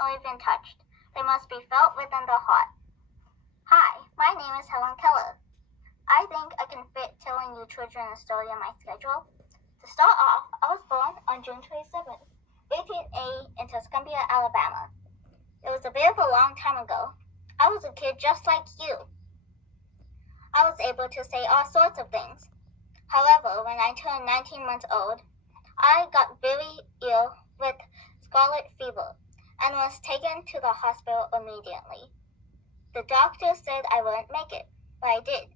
or even touched. They must be felt within the heart. Hi, my name is Helen Keller. I think I can fit telling you children a story on my schedule. To start off, I was born on June 27, 1880 in Tuscumbia, Alabama. It was a bit of a long time ago. I was a kid just like you. I was able to say all sorts of things. However, when I turned 19 months old, I got very ill with scarlet fever and was taken to the hospital immediately. The doctor said I wouldn't make it, but I did.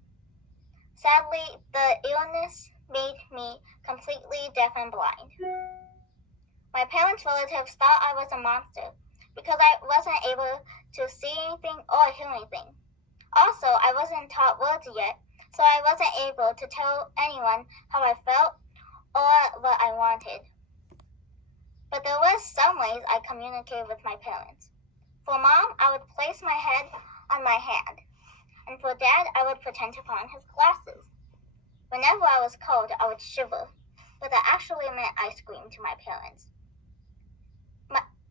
Sadly, the illness made me completely deaf and blind. My parents' relatives thought I was a monster because I wasn't able to see anything or hear anything. Also, I wasn't taught words yet, so I wasn't able to tell anyone how I felt or what I wanted. But there were some ways I communicated with my parents. For Mom, I would place my head on my hand, and for Dad, I would pretend to put on his glasses. Whenever I was cold, I would shiver, but that actually meant I screamed to my parents.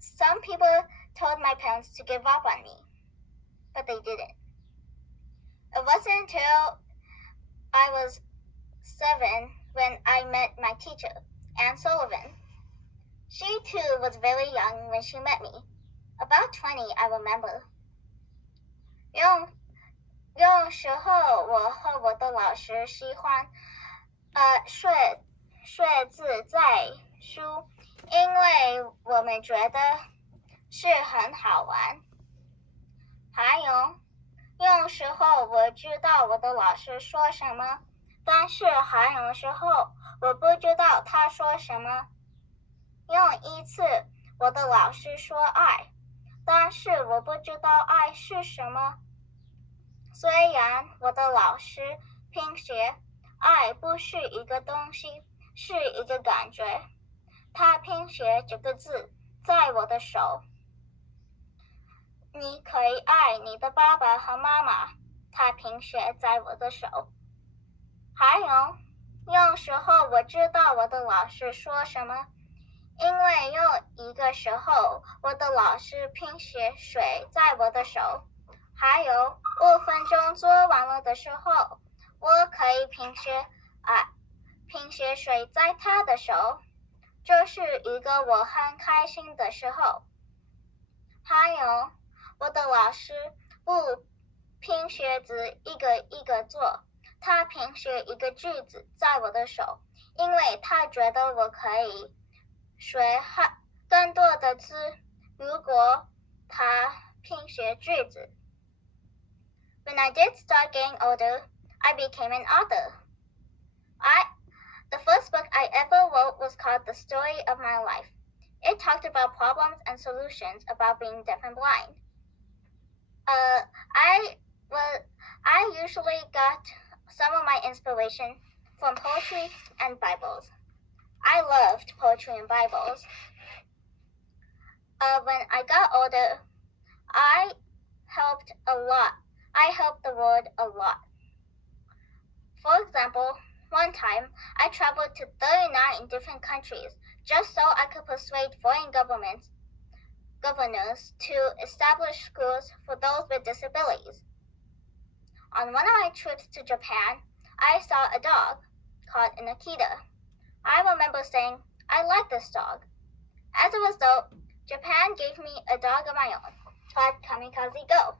Some people told my parents to give up on me, but they didn't. It wasn't until I was 7 when I met my teacher, Anne Sullivan. She too was very young when she met me. About 20, I remember. 用时候我和我的老师喜欢睡自在书，因为我们觉得是很好玩。还有时候我知道我的老师说什么，但是还有时候我不知道他说什么。有一次我的老师说爱，但是我不知道爱是什么。虽然我的老师拼写爱不是一个东西，是一个感觉，他拼写这个字在我的手。你可以爱你的爸爸和妈妈，他拼写在我的手。还有时候我知道我的老师说什么，因为有一个时候我的老师拼写水在我的手。还有5分钟做完了的时候，我可以拼写水在他的手，这是一个我很开心的时候。还有我的老师不拼写字一个一个做，他拼写一个句子在我的手，因为他觉得我可以学更多的字，如果他拼写句子。When I did start getting older, I became an author. The first book I ever wrote was called The Story of My Life. It talked about problems and solutions about being deaf and blind. I usually got some of my inspiration from poetry and Bibles. I loved poetry and Bibles. When I got older, I helped the world a lot. For example, one time I traveled to 39 different countries just so I could persuade foreign governors to establish schools for those with disabilities. On one of my trips to Japan, I saw a dog called an Akita. I remember saying, I like this dog. As a result, Japan gave me a dog of my own called Kamikaze Go.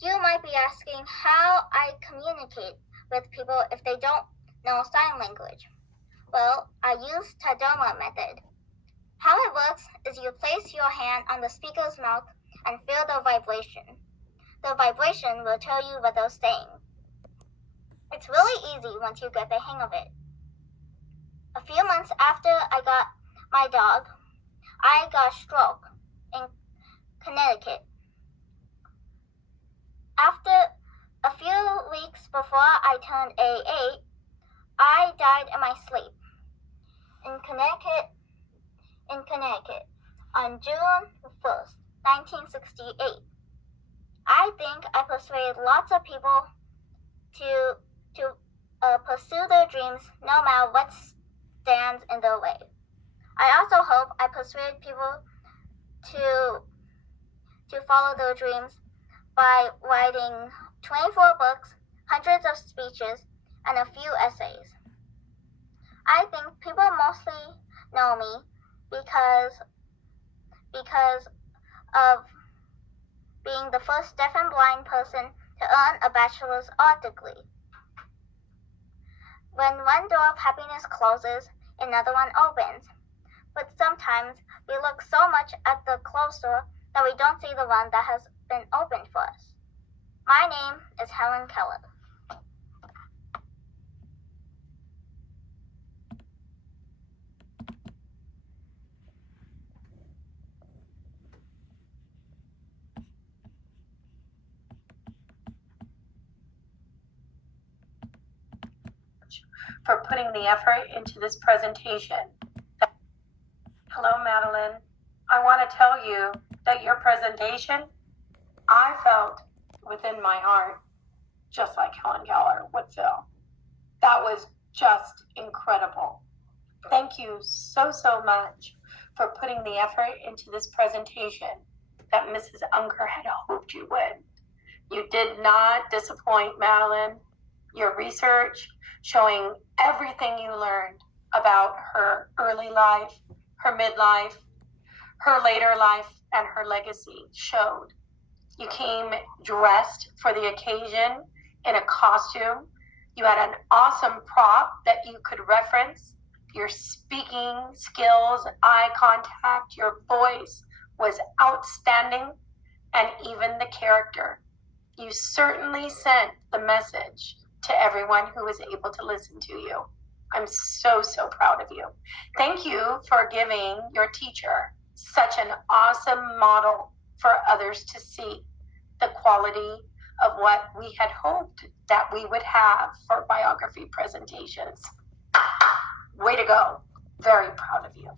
You might be asking how I communicate with people if they don't know sign language. Well, I use Tadoma method. How it works is you place your hand on the speaker's mouth and feel the vibration. The vibration will tell you what they're saying. It's really easy once you get the hang of it. A few months after I got my dog, I got a stroke in Connecticut. After a few weeks before I turned 8, I died in my sleep in Connecticut on June 1st, 1968. I think I persuaded lots of people to pursue their dreams no matter what stands in their way. I also hope I persuade people to follow their dreams by writing 24 books, hundreds of speeches, and a few essays. I think people mostly know me because of being the first deaf and blind person to earn a bachelor's art degree. When one door of happiness closes, another one opens. But sometimes we look so much at the closed door that we don't see the one that has been opened for us. My name is Helen Keller. For putting the effort into this presentation. Hello, Madeline. I want to tell you that your presentation, I felt within my heart, just like Helen Keller would feel. That was just incredible. Thank you so much for putting the effort into this presentation that Mrs. Unger had hoped you would. You did not disappoint, Madeline. Your research showing everything you learned about her early life, her midlife, her later life, and her legacy showed. You came dressed for the occasion in a costume. You had an awesome prop that you could reference. Your speaking skills, eye contact, your voice was outstanding, and even the character. You certainly sent the message to everyone who was able to listen to you. I'm so proud of you. Thank you for giving your teacher such an awesome model for others to see the quality of what we had hoped that we would have for biography presentations. Way to go. Very proud of you.